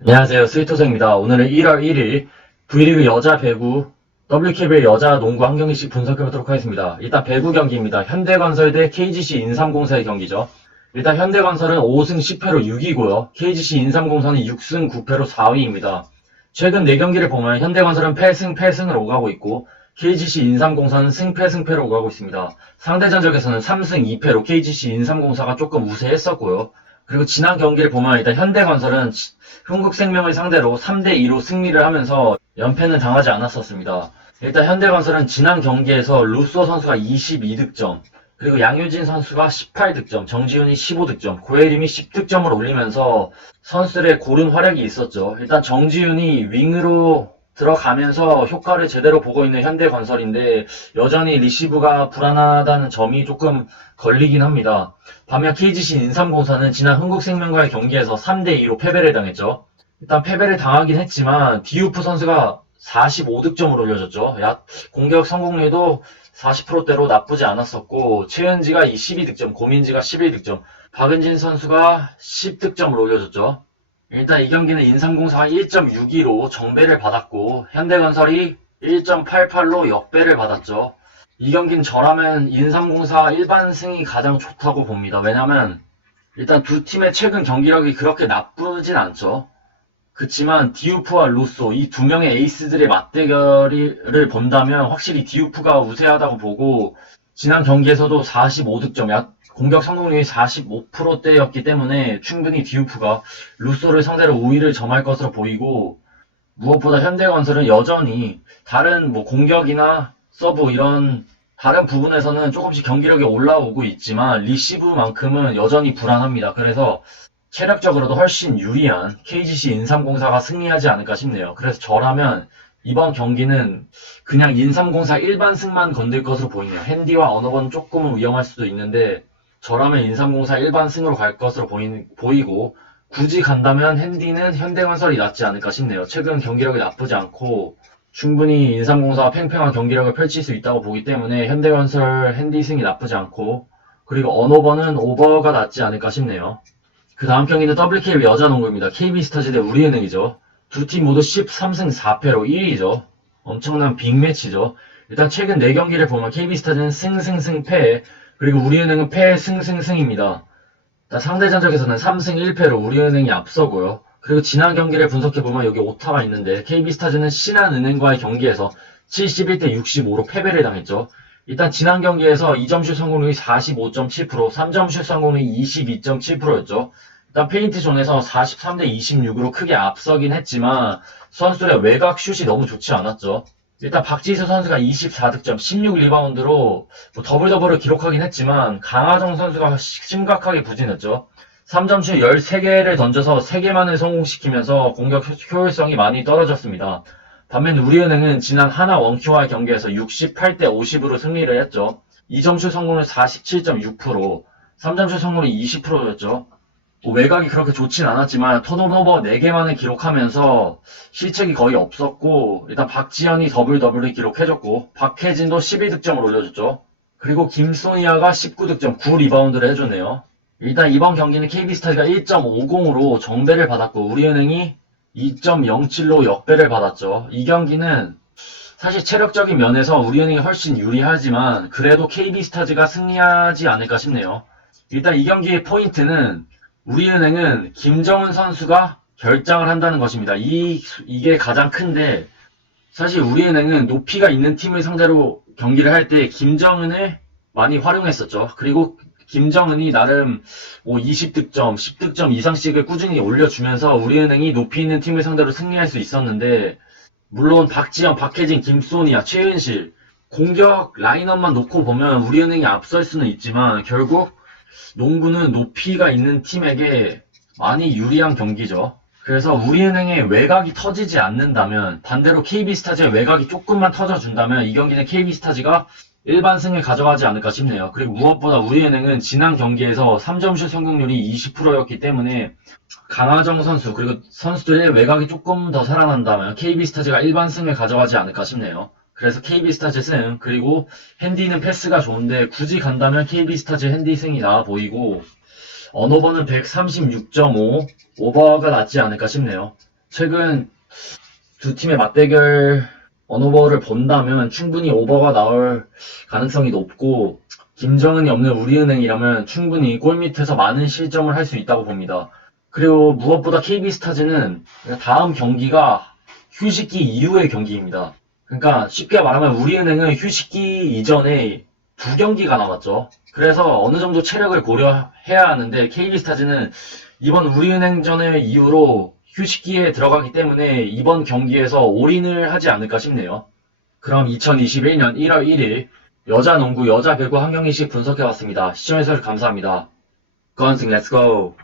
안녕하세요. 스위토서입니다. 오늘은 1월 1일 V리그 여자 배구 WKBL 여자 농구 한 경기씩 분석해보도록 하겠습니다. 일단 배구 경기입니다. 현대건설 대 KGC 인삼공사의 경기죠. 일단 현대건설은 5승 10패로 6위고요. KGC 인삼공사는 6승 9패로 4위입니다. 최근 4경기를 보면 현대건설은 패승을 오가고 있고 KGC 인삼공사는 승패로 오가고 있습니다. 상대 전적에서는 3승 2패로 KGC 인삼공사가 조금 우세했었고요. 그리고 지난 경기를 보면 일단 현대건설은 흥국생명을 상대로 3대2로 승리를 하면서 연패는 당하지 않았었습니다. 일단 현대건설은 지난 경기에서 루소 선수가 22득점, 그리고 양효진 선수가 18득점, 정지훈이 15득점, 고혜림이 10득점을 올리면서 선수들의 고른 활약이 있었죠. 일단 정지훈이 윙으로 들어가면서 효과를 제대로 보고 있는 현대건설인데 여전히 리시브가 불안하다는 점이 조금 걸리긴 합니다. 반면 KGC 인삼공사는 지난 흥국생명과의 경기에서 3대2로 패배를 당했죠. 일단 패배를 당하긴 했지만 디우프 선수가 45득점을 올려줬죠. 공격 성공률도 40%대로 나쁘지 않았었고 최은지가 12득점, 고민지가 11득점, 박은진 선수가 10득점을 올려줬죠. 일단 이 경기는 인삼공사가 1.62로 정배를 받았고 현대건설이 1.88로 역배를 받았죠. 이 경기는 저라면 인삼공사 일반 승이 가장 좋다고 봅니다. 왜냐면 일단 두 팀의 최근 경기력이 그렇게 나쁘진 않죠. 그치만 디우프와 루소 이 두 명의 에이스들의 맞대결을 본다면 확실히 디우프가 우세하다고 보고 지난 경기에서도 45득점, 공격 성공률이 45%대였기 때문에 충분히 디우프가 루소를 상대로 우위를 점할 것으로 보이고 무엇보다 현대건설은 여전히 다른 공격이나 서브 이런 다른 부분에서는 조금씩 경기력이 올라오고 있지만 리시브만큼은 여전히 불안합니다. 그래서 체력적으로도 훨씬 유리한 KGC 인삼공사가 승리하지 않을까 싶네요. 그래서 저라면 이번 경기는 그냥 인삼공사 일반승만 건들 것으로 보이네요. 핸디와 언어번 조금은 위험할 수도 있는데 저라면 인삼공사 일반승으로 갈 것으로 보이고 굳이 간다면 핸디는 현대건설이 낫지 않을까 싶네요. 최근 경기력이 나쁘지 않고 충분히 인삼공사가 팽팽한 경기력을 펼칠 수 있다고 보기 때문에 현대건설 핸디승이 나쁘지 않고 그리고 언어번은 오버가 낫지 않을까 싶네요. 그 다음 경기는 WKBL 여자농구입니다. KB스타즈 대 우리은행이죠. 두 팀 모두 13승 4패로 1위죠. 엄청난 빅매치죠. 일단 최근 4경기를 보면 KB스타즈는 승승승패, 그리고 우리은행은 패승승승입니다. 상대 전적에서는 3승 1패로 우리은행이 앞서고요. 그리고 지난 경기를 분석해보면 여기 오타가 있는데 KB스타즈는 신한은행과의 경기에서 71대 65로 패배를 당했죠. 일단 지난 경기에서 2점슛 성공률이 45.7%, 3점슛 성공률이 22.7%였죠. 일단 페인트 존에서 43대 26으로 크게 앞서긴 했지만 선수들의 외곽 슛이 너무 좋지 않았죠. 일단 박지수 선수가 24득점, 16리바운드로 더블더블을 기록하긴 했지만 강하정 선수가 심각하게 부진했죠. 3점슛 13개를 던져서 3개만을 성공시키면서 공격 효율성이 많이 떨어졌습니다. 반면 우리은행은 지난 하나 원큐와의 경기에서 68대 50으로 승리를 했죠. 2점슛 성공률 47.6%, 3점슛 성공률이 20%였죠. 외곽이 그렇게 좋진 않았지만 턴오버 4개만을 기록하면서 실책이 거의 없었고 일단 박지현이 더블을 기록해줬고 박혜진도 12득점을 올려줬죠. 그리고 김소니아가 19득점 9리바운드를 해줬네요. 일단 이번 경기는 KB스타즈가 1.50으로 정배를 받았고 우리은행이 2.07로 역배를 받았죠. 이 경기는 사실 체력적인 면에서 우리은행이 훨씬 유리하지만 그래도 KB스타즈가 승리하지 않을까 싶네요. 일단 이 경기의 포인트는 우리은행은 김정은 선수가 결장을 한다는 것입니다. 이게 가장 큰데 사실 우리은행은 높이가 있는 팀을 상대로 경기를 할 때 김정은을 많이 활용했었죠. 그리고 김정은이 나름 20득점, 10득점 이상씩을 꾸준히 올려주면서 우리은행이 높이 있는 팀을 상대로 승리할 수 있었는데 물론 박지현, 박혜진, 김소니아, 최은실 공격 라인업만 놓고 보면 우리은행이 앞설 수는 있지만 결국 농구는 높이가 있는 팀에게 많이 유리한 경기죠. 그래서 우리은행의 외곽이 터지지 않는다면 반대로 KB스타즈의 외곽이 조금만 터져준다면 이 경기는 KB스타즈가 일반승을 가져가지 않을까 싶네요. 그리고 무엇보다 우리은행은 지난 경기에서 3점슛 성공률이 20%였기 때문에 강하정 선수 그리고 선수들의 외곽이 조금 더 살아난다면 KB스타즈가 일반승을 가져가지 않을까 싶네요. 그래서 KB스타즈 승, 그리고 핸디는 패스가 좋은데 굳이 간다면 KB스타즈 핸디 승이 나아 보이고 언어번은 136.5, 오버가 낫지 않을까 싶네요. 최근 두 팀의 맞대결 언오버를 본다면 충분히 오버가 나올 가능성이 높고, 김정은이 없는 우리은행이라면 충분히 골 밑에서 많은 실점을 할 수 있다고 봅니다. 그리고 무엇보다 KB스타즈는 다음 경기가 휴식기 이후의 경기입니다. 그러니까 쉽게 말하면 우리은행은 휴식기 이전에 두 경기가 남았죠. 그래서 어느 정도 체력을 고려해야 하는데, KB스타즈는 이번 우리은행전의 이후로 휴식기에 들어가기 때문에 이번 경기에서 올인을 하지 않을까 싶네요. 그럼 2021년 1월 1일 여자 농구, 여자 배구 한 경기씩 분석해봤습니다. 시청해주셔서 감사합니다. 건승 렛츠고!